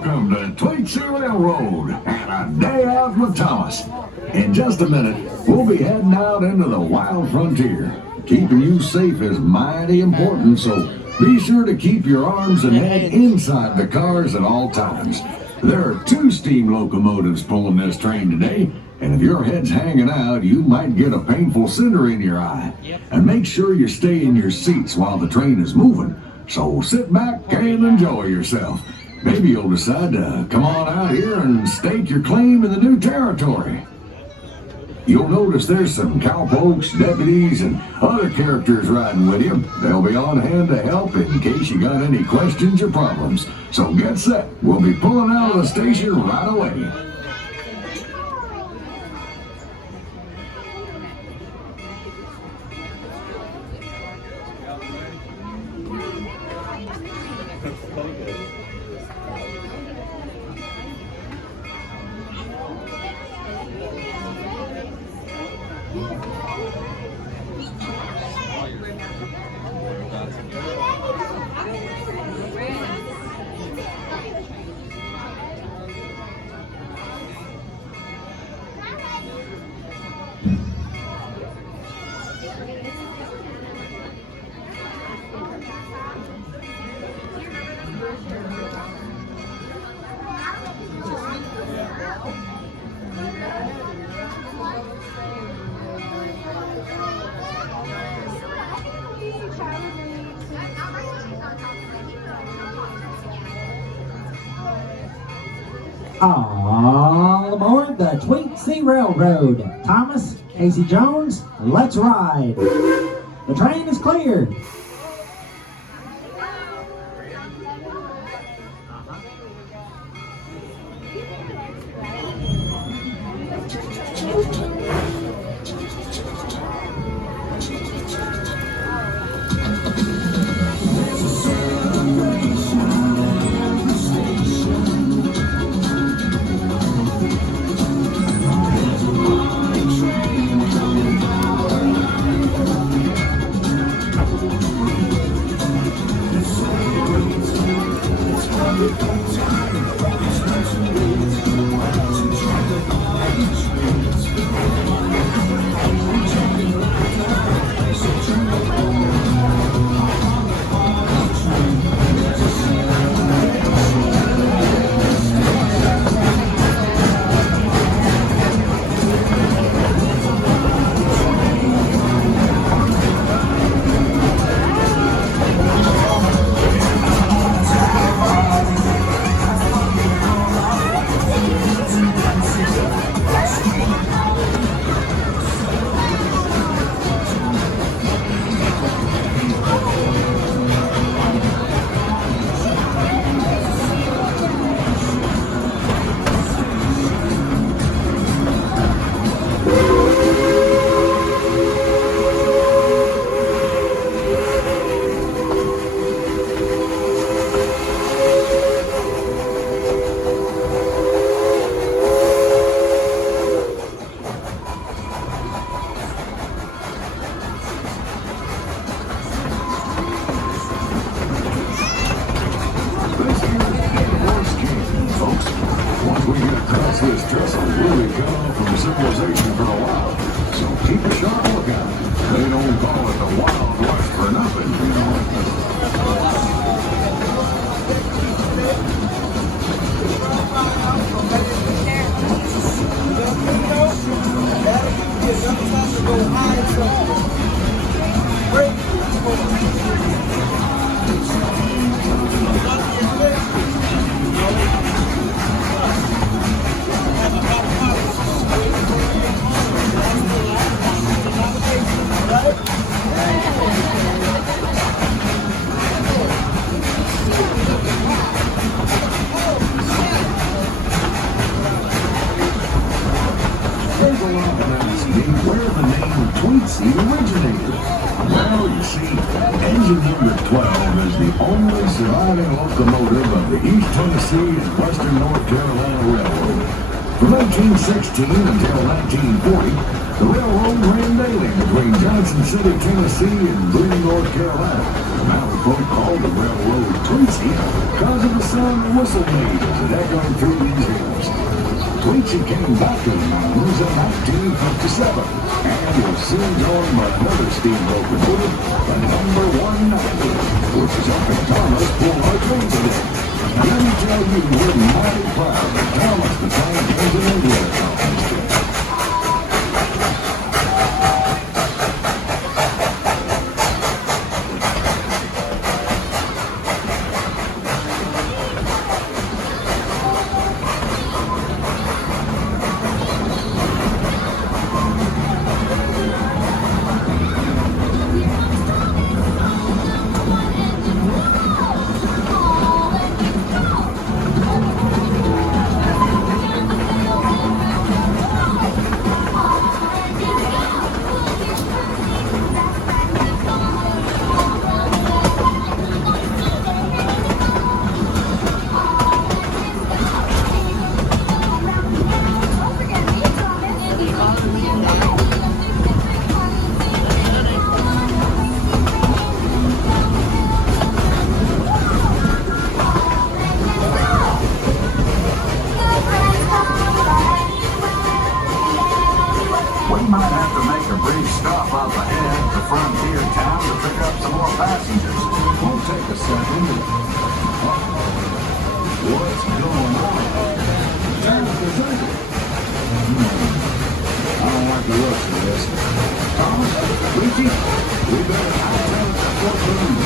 welcome to Tweetsie Railroad and a day out with Thomas. In just a minute, we'll be heading out into the wild frontier. Keeping you safe is mighty important, so be sure to keep your arms and head inside the cars at all times. There are 2 steam locomotives pulling this train today, and if your head's hanging out, you might get a painful cinder in your eye. And make sure you stay in your seats while the train is moving. So sit back and enjoy yourself. Maybe you'll decide to come on out here and stake your claim in the new territory. You'll notice there's some cowpokes, deputies, and other characters riding with you. They'll be on hand to help in case you got any questions or problems. So get set. We'll be pulling out of the station right away. All aboard the Tweetsie Railroad. Thomas, Casey Jones, let's ride. The train is cleared. This trestle really cut off from civilization for a while, so keep a sharp lookout. They don't call it the Wild West for nothing, you know. Where the name Tweetsie originated. Well, you see, engine number 12 is the only surviving locomotive of the East Tennessee and Western North Carolina Railroad. From 1916 until 1940, The railroad ran daily between Johnson City, Tennessee and Boone, North Carolina. The mountain folk called the railroad Tweetsie because of the sound the whistle made as it echoed through these hills. Tweetsie came back to the mountains in 1957 and was soon joined by another steam locomotive, the number 190, which is helping Thomas pull our train today. Now let me tell you, we're mighty proud that Thomas, the train engine and rail company, today. We might have to make a brief stop up ahead at the frontier town to pick up some more passengers. Won't take a second. What's going on? Thomas, is it? I don't like the looks of this. Thomas, Tweetsie, we better hightail it to Fort Boone.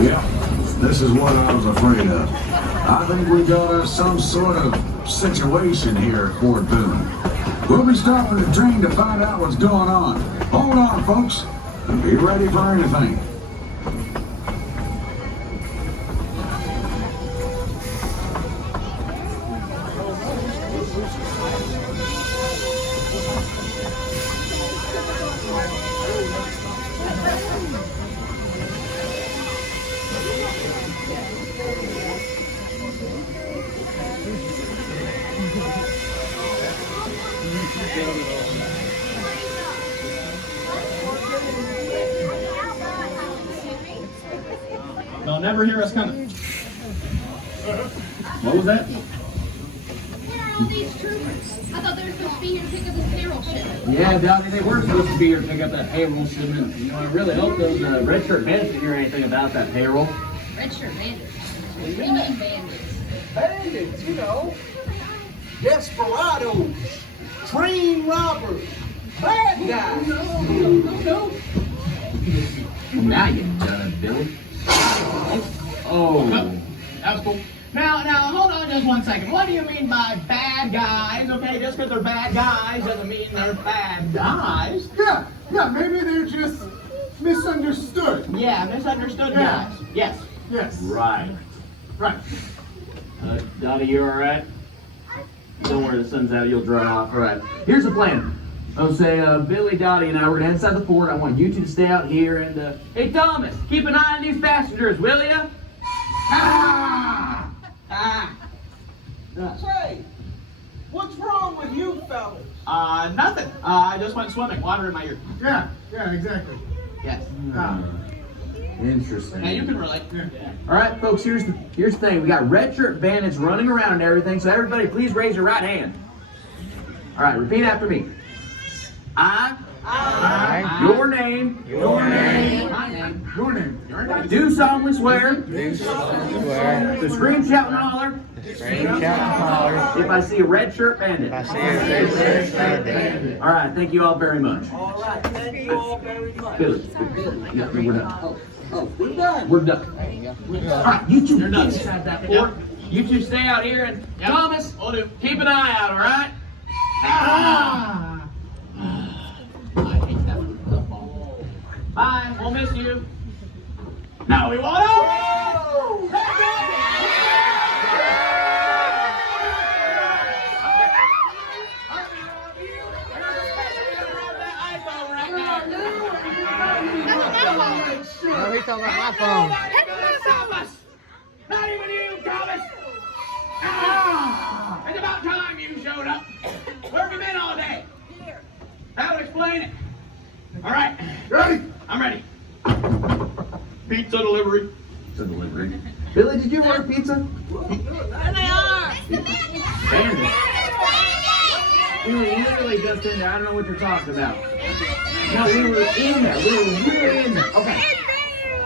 Yeah, this is what I was afraid of. I think we got us some sort of situation here at Fort Boone. We'll be stopping the train to find out what's going on. Hold on, folks, and be ready for anything. They'll never hear us coming. What was that? all these troopers? I thought they were supposed to be here to pick up this payroll shipment. Yeah, Dottie, they were supposed to be here to pick up that payroll shipment. You know, I really hope those red shirt bandits didn't hear anything about that payroll. Red shirt bandits. What do you mean bandits? Bandits, you know. Desperados. Train robbers. Bad guys. Well, now you've done it, Billy. Oh. That was cool. Now, hold on just one second. What do you mean by bad guys? Okay, just because they're bad guys doesn't mean they're bad guys. Yeah, maybe they're just misunderstood. Yeah, misunderstood Yeah. guys. Yes. Yes. Right. Right. Dottie, you all right? Don't worry, the sun's out, you'll dry off. All right. Here's the plan. I'll say, Billy, Dottie, and I, we're gonna head inside the fort. I want you two to stay out here and, hey, Thomas, keep an eye on these passengers, will ya? Say, what's wrong with you fellas? Nothing. I just went swimming. Water in my ear. Yeah, exactly. Yes. Interesting. Now you can relate. All right, folks, here's the thing. We got red shirt bandits running around and everything, so everybody please raise your right hand. All right, repeat after me. I your name, My name. Your name. do solemnly swear to scream, shout, and holler if I see a red shirt bandit. All right, thank you all very much. All right, thank you all very much. Billy, yeah, we're done. We're done. We're done. All right, you two get inside that fort. You two stay out here, and Thomas, Will do. keep an eye out, all right? I hate that one. Bye. We'll miss you. No, we won't. Oh! Oh, he's talking about my phone. Not even you, Thomas! It's about time you showed up. Where have you been all day? Here. That would explain it. All right. Ready? I'm ready. Pizza delivery. Pizza delivery. Billy, did you order pizza? There they are. Bandit. We were literally just in there. I don't know what you're talking about. No, we were in there. We were really in there. Okay.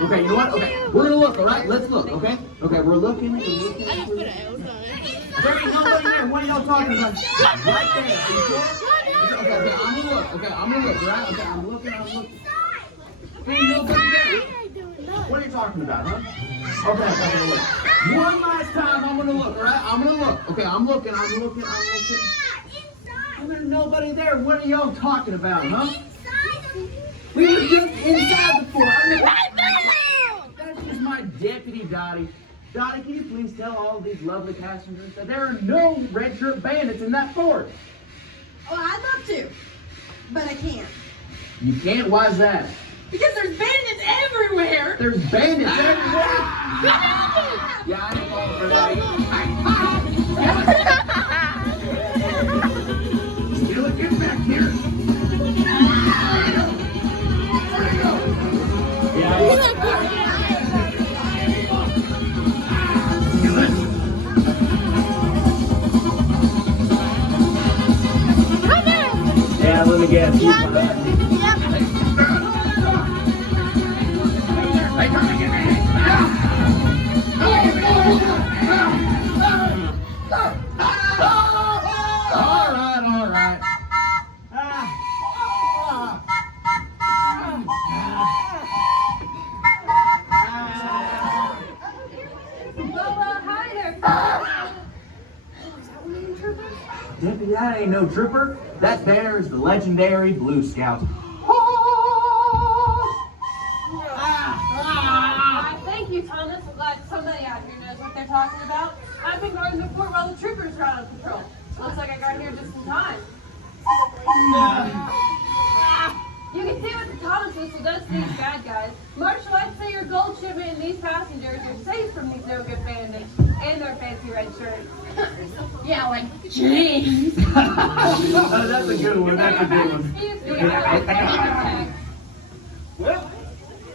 Okay, you know what? Okay, we're gonna look, all right? Let's look, okay? Okay, we're looking. I just put an L on it. There ain't nobody there. What are y'all talking about? Right there. Are you sure? Okay, I'm gonna look. Okay, I'm gonna look, right? Okay, I'm looking. There ain't nobody there. What are you talking about, huh? Okay, I'm gonna look. One last time, I'm gonna look, all right? I'm gonna look. Okay, I'm looking. There's nobody there. What are y'all talking about, huh? We were just inside the fort. That's just my deputy, Dottie. Dottie, can you please tell all of these lovely passengers that there are no red shirt bandits in that fort? Oh, I'd love to, but I can't. You can't? Why is that? Because there's bandits everywhere! There's bandits everywhere. Yeah, I ain't falling for that. Still, get back here. Yeah, let me guess. All right. Hi there. Deputy, that ain't no trooper. That there is the legendary Blue Scout. Thank you, Thomas. Glad somebody out here knows what they're talking about. I've been guarding the fort while the troopers are out on patrol. Looks like I got here just in time. You can see what the Thomas whistle does to these bad guys. Marshal, I'd say your gold shipment and these passengers are safe from these no-good bandits and their fancy red shirts. Yeah, like, jeez. That's a good one. Excuse me, I like Well,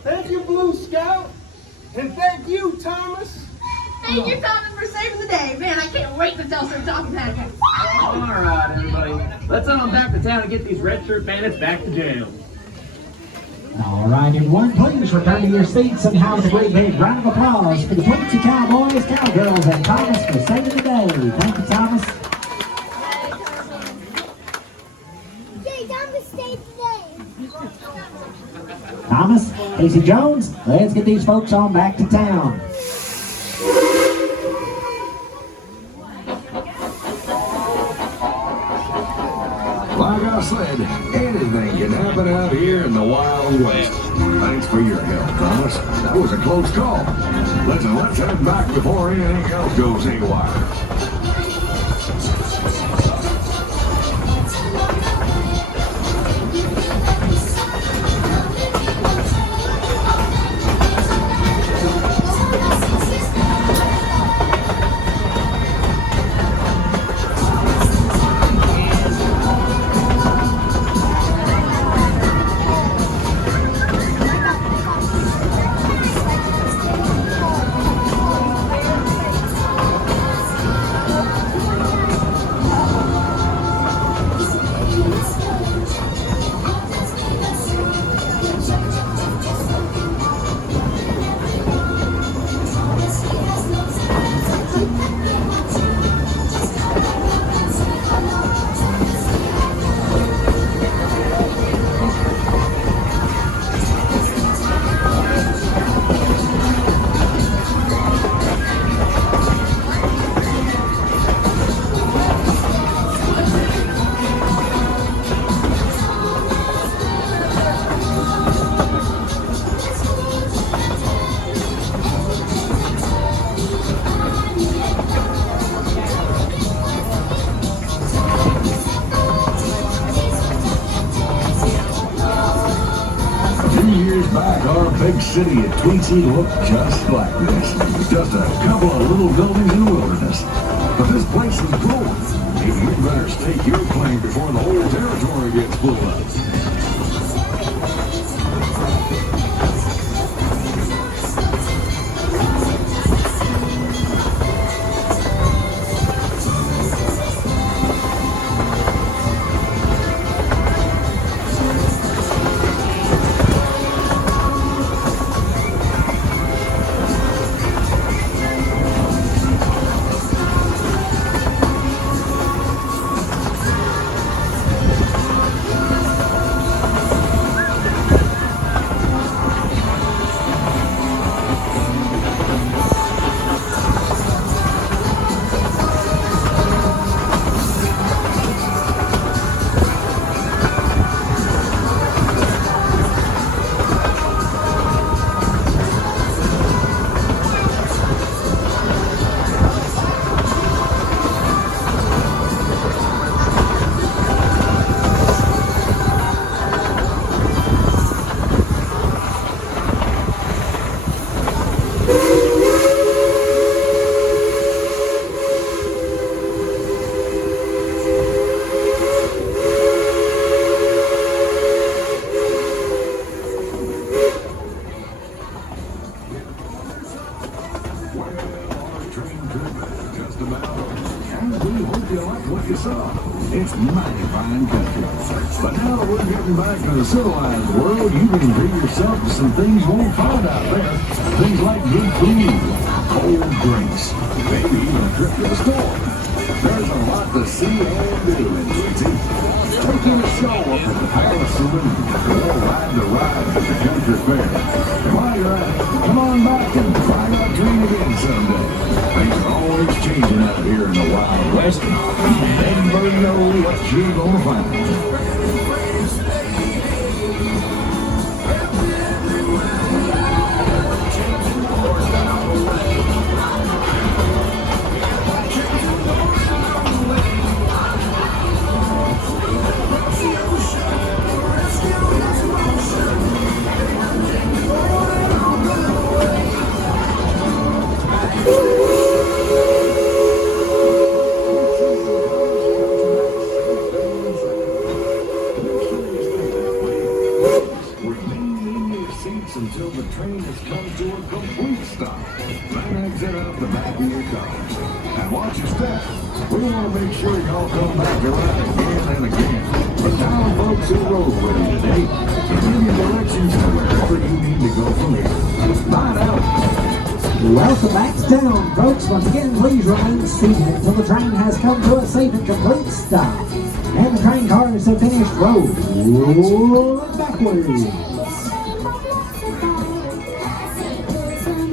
thank you, Blue Scout. And thank you, Thomas. Thank you, Thomas, for saving the day. Man, I can't wait to tell some talking about it. All right, everybody. Let's send them back to town and get these red shirt bandits back to jail. All right, everyone, please return to your seats and have a great big round of applause for the Tweetsie Cowboys, Cowgirls, and Thomas for saving the day. Thank you, Thomas. Thomas, Casey Jones, let's get these folks on back to town. Like I said, anything can happen out here in the Wild West. Thanks for your help, Thomas. That was a close call. Listen, let's head back before anything else goes haywire. Big city of Tweetsie looked just like this. Just a couple of little buildings in the wilderness. But this place is growing. Maybe you better stake your claim before the whole territory gets full up. It's mighty fine country. But now that we're getting back to the civilized world, you can treat yourself to some things you won't find out there. Things like good food, cold drinks, maybe even a trip to the store. There's a lot to see and do in Tweetsie. Take in a show up at the Palace Saloon, or ride the ride at the country fair. And while you're at it, come on back and try that dream again someday. Things are always changing out here in the Wild West, and never know what you're gonna find. until the train has come to a complete stop. Then exit out the back of your car. And watch your step. We want to make sure y'all come back around again and again. The town folks who rode with you today can give you directions to wherever you need to go from here. Bye now. Welcome back to town, folks. Once again, please remain seated until the train has come to a safe and complete stop. And the train cars have finished rolling backwards.